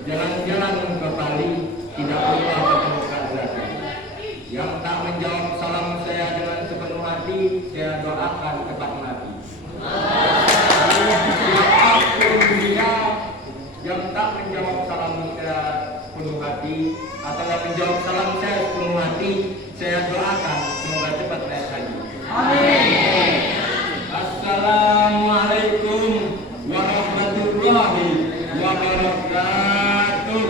Jalan-jalan ke Bali tidak lupa ketemu Zaki. Yang tak menjawab salam saya dengan sepenuh hati, saya doakan cepat mati. Siapapun dia yang tak menjawab salam saya sepenuh hati atau yang menjawab salam saya sepenuh hati, saya doakan semoga cepat naik haji. Amin. Assalamualaikum warahmatullahi wabarakatuh.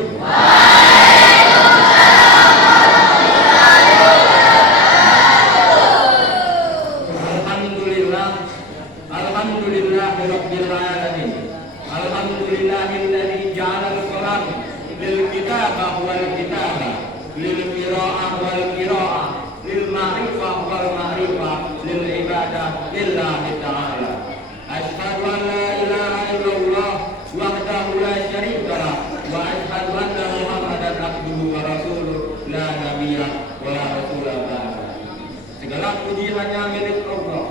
Alhamdulillahirabbil alamin. Alhamdulillahilladzi ja'alal qalam lil kitabah wal kitabah lil qiraa'ah wal qiraa'ah lil ma'rifah wal ma'rifah lil ibadah lillahi ta'ala. Asyhadu an la ilaha illallah wahdahu la syarika lah wa asyhadu anna Muhammadan abduhu wa rasuluh la nabiyya wa la rasula ba'da. Segala puji hanya milik Allah,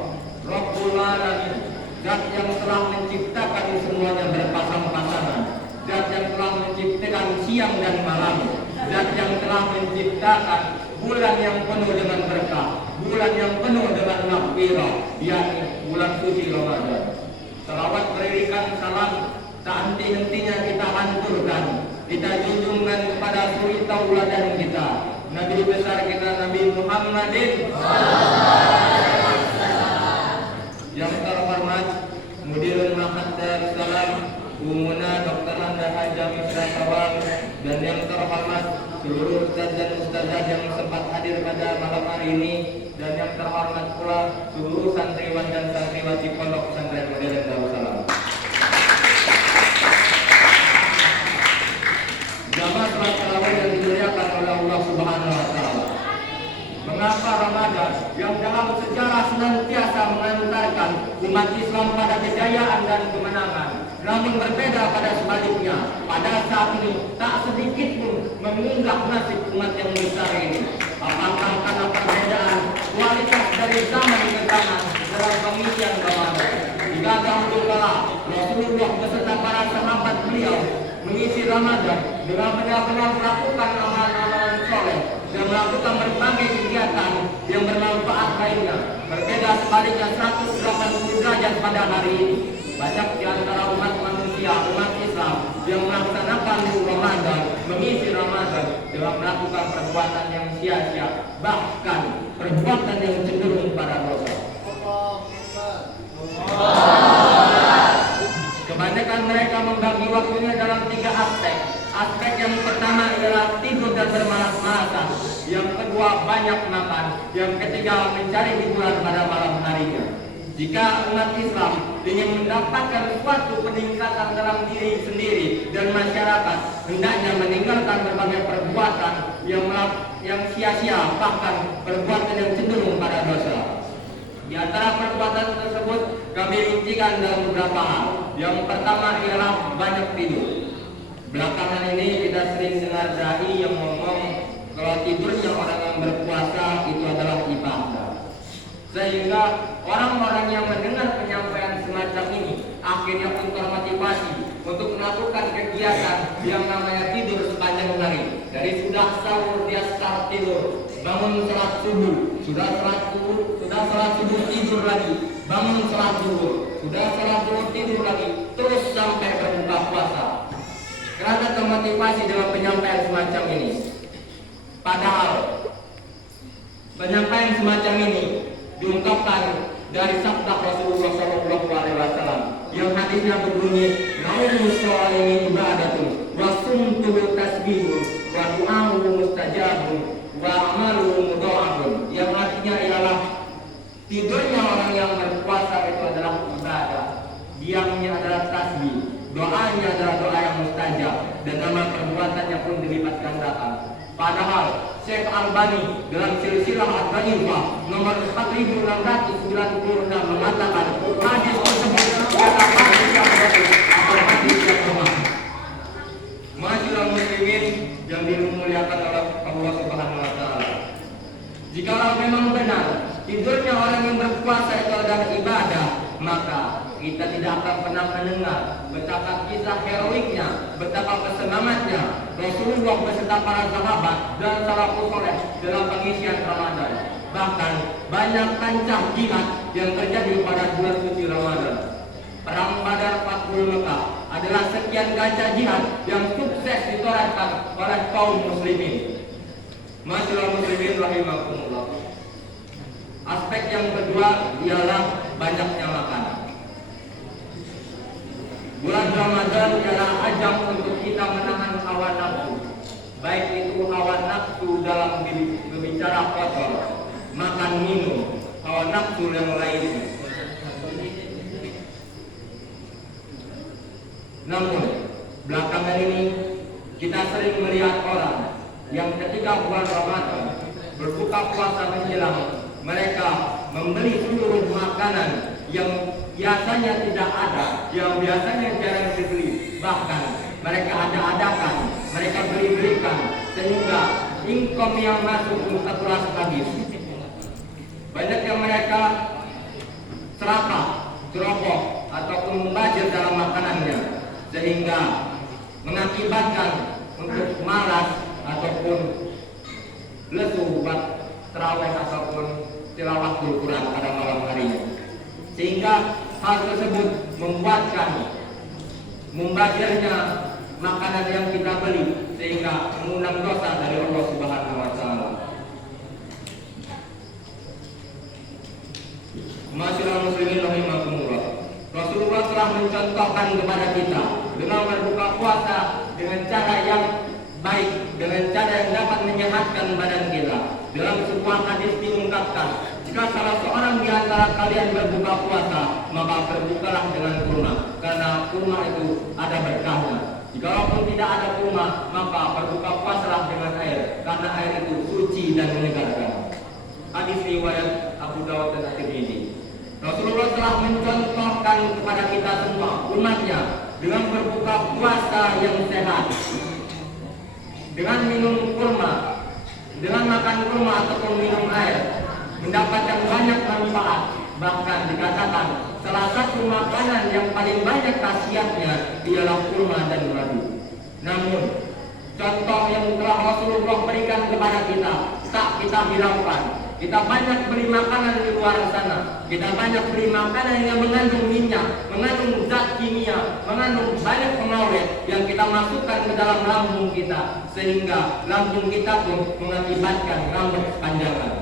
Rabbul Alamin, Zat yang telah menciptakan semuanya berpasang-pasangan, Zat yang telah menciptakan siang dan malam, Zat yang telah menciptakan bulan yang penuh dengan berkah, bulan yang penuh dengan maghfirah, yakni bulan suci Ramadan. Salawat berikan salam tak henti-hentinya kita hancurkan, kita junjungkan kepada suri tauladan kita, Nabi besar kita Nabi Muhammadin. Yang terhormat Mudirul Ma'had Darussalam Umuna Dr. Anda Haja Misra Sawal, dan yang terhormat seluruh ustaz dan ustazah yang sempat hadir pada malam hari ini, dan yang terhormat pula seluruh santriwan dan santriwati Pondok Pesantren Modern Darussalam. Jamaah salat tarawih yang dimuliakan oleh Allah Subhanahu wa taala. Mengapa Ramadan yang dalam sejarah senantiasa mengantarkan umat Islam pada kejayaan dan kemenangan, namun berbeda pada sebaliknya, pada saat ini tak sedikit pun mengunggah nasib umat yang besar ini? Apakah karena perbedaan kualitas dari zaman ke zaman dalam pengisian Ramadan? Jika dahulu kala Rasulullah beserta para sahabat beliau mengisi Ramadan dengan benar-benar melakukan amalan-amalan soleh dan melakukan berbagai kegiatan yang bermanfaat lainnya, berbeda sebaliknya 180 derajat pada hari ini. Banyak di antara umat manusia, umat Islam yang melaksanakan Ramadan, mengisi Ramadan dengan melakukan perbuatan yang sia-sia, bahkan perbuatan yang cenderung pada dosa. Kebanyakan mereka membagi waktunya dalam 3 aspek. Aspek yang pertama adalah tidur dan bermalas-malasan, yang kedua banyak makan, yang ketiga mencari hiburan pada malam harinya. Jika umat Islam ingin mendapatkan suatu peningkatan dalam diri sendiri dan masyarakat, hendaknya meninggalkan berbagai perbuatan yang sia-sia, bahkan perbuatan yang cenderung pada dosa. Di antara perbuatan tersebut kami rincikan dalam beberapa hal. Yang pertama ialah banyak tidur. Belakangan ini kita sering dengar dai yang ngomong kalau tidurnya orang yang berpuasa itu adalah ibadah. Sehingga orang-orang yang mendengar penyampaian semacam ini akhirnya pun termotivasi untuk melakukan kegiatan yang namanya tidur sepanjang hari. Dari sudah sahur dia start tidur, bangun sholat subuh, sudah sholat subuh tidur lagi, bangun sholat zuhur, sudah sholat zuhur tidur lagi, terus sampai berbuka puasa. Karena termotivasi dengan penyampaian semacam ini. Padahal penyampaian semacam ini diungkapkan dari sabda Rasulullah SAW yang hadisnya berbunyi, "Naumu sholimin ibadatun, wa sumtuhu tasbihun, wa du'ahu mustajabun, wa amalu mudha'afun." Yang artinya ialah tidurnya orang yang berpuasa itu adalah ibadah, diamnya adalah tasbih, doanya adalah doa yang mustajab, dan nama perbuatannya pun dilipat gandakan. Padahal Syekh Albani dalam silsilah Ad-Dhaifah nomor 4696 mengatakan hadis tersebut adalah hadis yang baik atau hadis yang lemah. Masyaallah muslimin yang dimuliakan oleh Allah Subhanahu wa taala. Jikalau memang benar tidurnya orang yang berpuasa itu adalah ibadah, kita tidak akan pernah mendengar betapa kisah heroiknya, betapa kesemangatnya Rasulullah beserta para sahabat dan salafus saleh dalam pengisian Ramadan. Bahkan banyak kancah jihad yang terjadi pada bulan suci Ramadan. Perang Badar Fathul Mekah adalah sekian kancah jihad yang sukses ditorehkan oleh kaum muslimin. Masyaallah muslimin rahimakumullah. Aspek yang kedua ialah banyaknya makanan. Bulan Ramadan ialah ajang untuk kita menahan hawa nafsu, baik itu hawa nafsu dalam berbicara kotor, makan minum, hawa nafsu yang lainnya. Namun belakangan ini kita sering melihat orang yang ketika bulan Ramadan berbuka puasa menjelang, mereka membeli seluruh makanan yang biasanya tidak ada, yang biasanya jarang dibeli, bahkan mereka ada-adakan, mereka beli-belikan, sehingga income yang masuk pun terkuras habis. Banyak yang mereka serakah, ceroboh, ataupun membajir dalam makanannya, sehingga mengakibatkan untuk malas ataupun lesu buat terawih ataupun tilawah Al-Quran pada malam harinya, sehingga hal tersebut membuatkan membazirnya makanan yang kita beli, sehingga mengundang dosa dari Allah Subhanahu wa taala. Masyaallah muslimin rahimakumullah. Rasulullah telah mencontohkan kepada kita dengan berbuka puasa dengan cara yang baik, dengan cara yang dapat menyehatkan badan kita. Dalam sebuah hadis diungkapkan, jika salah seorang di antara kalian berbuka puasa, maka berbukalah dengan kurma, karena kurma itu ada berkahnya. Jikalau tidak ada kurma, maka berbuka puasalah dengan air, karena air itu suci dan menyegarkan. Hadis riwayat Abu Dawud dan At-Tirmidzi. Rasulullah telah mencontohkan kepada kita semua umatnya dengan berbuka puasa yang sehat, dengan minum kurma, dengan makan kurma ataupun minum air, mendapatkan banyak manfaat. Bahkan dikatakan salah satu makanan yang paling banyak khasiatnya ialah kurma dan madu. Namun contoh yang telah Rasulullah berikan kepada kita tak kita hiraukan. Kita banyak beli makanan di luar sana, kita banyak beli makanan yang mengandung minyak, mengandung zat kimia, mengandung banyak pengawet yang kita masukkan ke dalam lambung kita, sehingga lambung kita pun mengakibatkan rambut kepanjangan.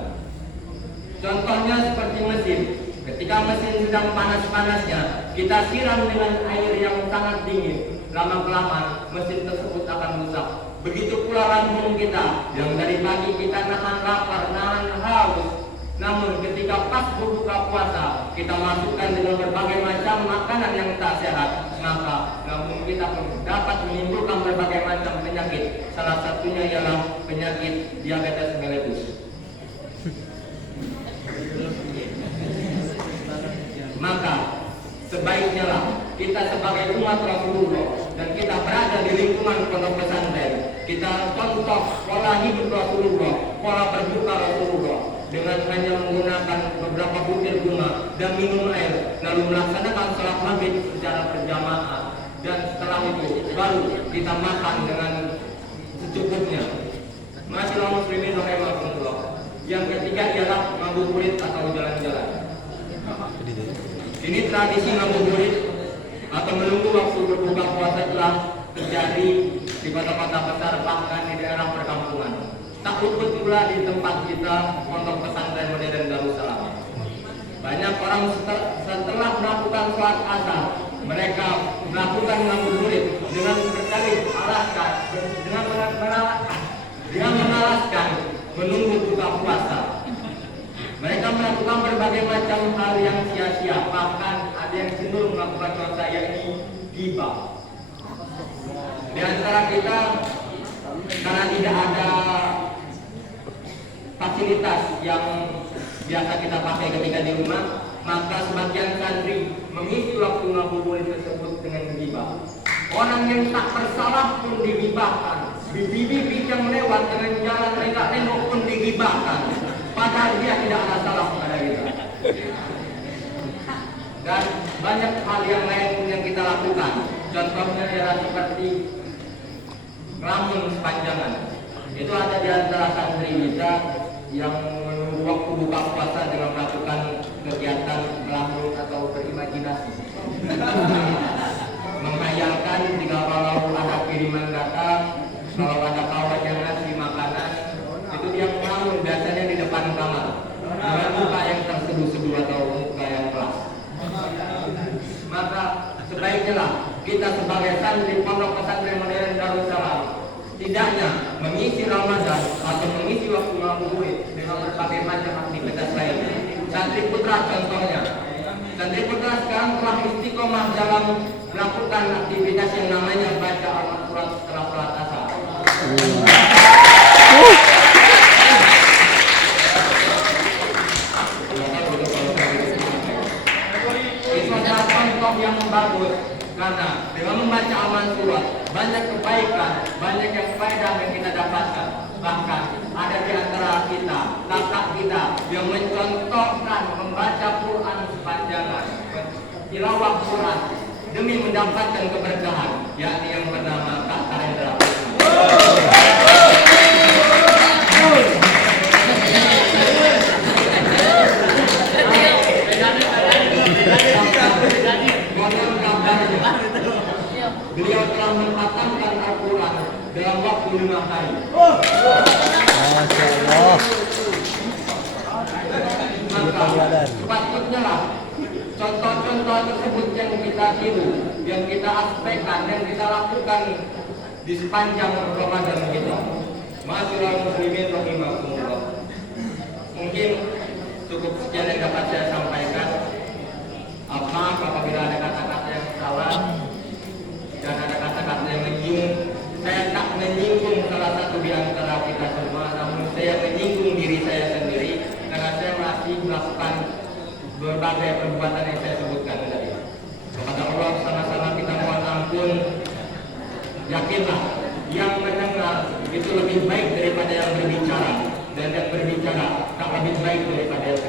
Contohnya seperti mesin. Ketika mesin sedang panas-panasnya, kita siram dengan air yang sangat dingin, lama-kelamaan mesin tersebut akan rusak. Begitu pula lambung kita yang dari pagi kita nahan lapar, nahan haus. Namun ketika pas berbuka puasa, kita masukkan dengan berbagai macam makanan yang tak sehat, maka lambung kita pun dapat menimbulkan berbagai macam penyakit. Salah satunya ialah penyakit diabetes mellitus. Maka sebaiknya lah kita sebagai umat Rasulullah dan kita berada di lingkungan pondok pesantren, kita contoh pola hidup Rasulullah, pola berbuka Rasulullah dengan hanya menggunakan beberapa butir bunga dan minum air, lalu melaksanakan sholat maghrib secara berjamaah, dan setelah itu baru kita makan dengan secukupnya. Masyaallah muslimin rahimakumullah. Yang ketiga ialah ngabuburit atau jalan-jalan. Ini tradisi ngabuburit atau menunggu waktu berbuka puasa telah terjadi di kota-kota besar, bahkan di daerah perkampungan. Tak luput pula di tempat kita, Pondok Pesantren Modern Darussalam. Banyak orang setelah melakukan sholat asar, mereka melakukan ngabuburit dengan bercari alasan, dengan mengalaskan menunggu buka puasa. Mereka melakukan berbagai macam hal yang sia-sia, bahkan ada yang cenderung melakukan dosa, yakni ghibah. Di antara kita, karena tidak ada fasilitas yang biasa kita pakai ketika di rumah, maka sebagian santri mengisi waktu ngabuburit tersebut dengan ghibah. Orang yang tak bersalah pun dighibahkan, bibi-bibi yang lewat dengan jalan mereka tengok pun dighibahkan, padahal dia tidak ada salah pada kita. Dan banyak hal yang lain yang kita lakukan. Contohnya adalah seperti ngelamun sepanjangan. Itu ada di antara santri kita yang waktu buka puasa dengan melakukan kegiatan ngelamun atau berimajinasi. Menghayalkan jika kalau ada kiriman datang, kalau ada kawan yang ngasih makanan, itu dia ngelamun biasanya di depan kamar dengan muka yang terseduh-seduh atau muka yang kelas. Maka sebaiknya lah kita sebagai santri Pondok Pesantren Modern Darussalam tidaknya mengisi Ramadan atau mengisi waktu ngabuburit dengan berbagai macam aktivitas lainnya. Santri Putra contohnya. Santri Putra sekarang telah istiqomah dalam melakukan aktivitas yang namanya baca Al-Quran setelah sholat asar. Itu adalah contoh yang bagus karena dengan membaca Al-Quran banyak kebaikan, banyak yang faedah yang kita dapatkan. Bahkan ada di antara kita, kakak kita yang mencontohkan membaca Quran sepanjangan, tilawah Quran demi mendapatkan keberkahan, yakni yang bernama Kak Karendra. Beliau telah menghatamkan Al-Quran dalam waktu 5 hari. Masya Allah. Maka sepatutnya lah contoh-contoh tersebut yang kita tiru, yang kita aspekkan, yang kita lakukan di sepanjang Ramadan kita. Ma'asyiral muslimin rahimakumullah. Mungkin cukup sekian yang dapat saya sampaikan. Maaf apabila ada kata-kata yang salah dan ada kata-kata yang menyinggung. Saya tak menyinggung salah satu di antara kita semua, namun saya menyinggung diri saya sendiri karena saya masih melakukan berbagai perbuatan yang saya sebutkan tadi. Kepada Allah sama-sama kita mohon ampun. Yakinlah yang mendengar itu lebih baik daripada yang berbicara, dan yang berbicara tak lebih baik daripada yang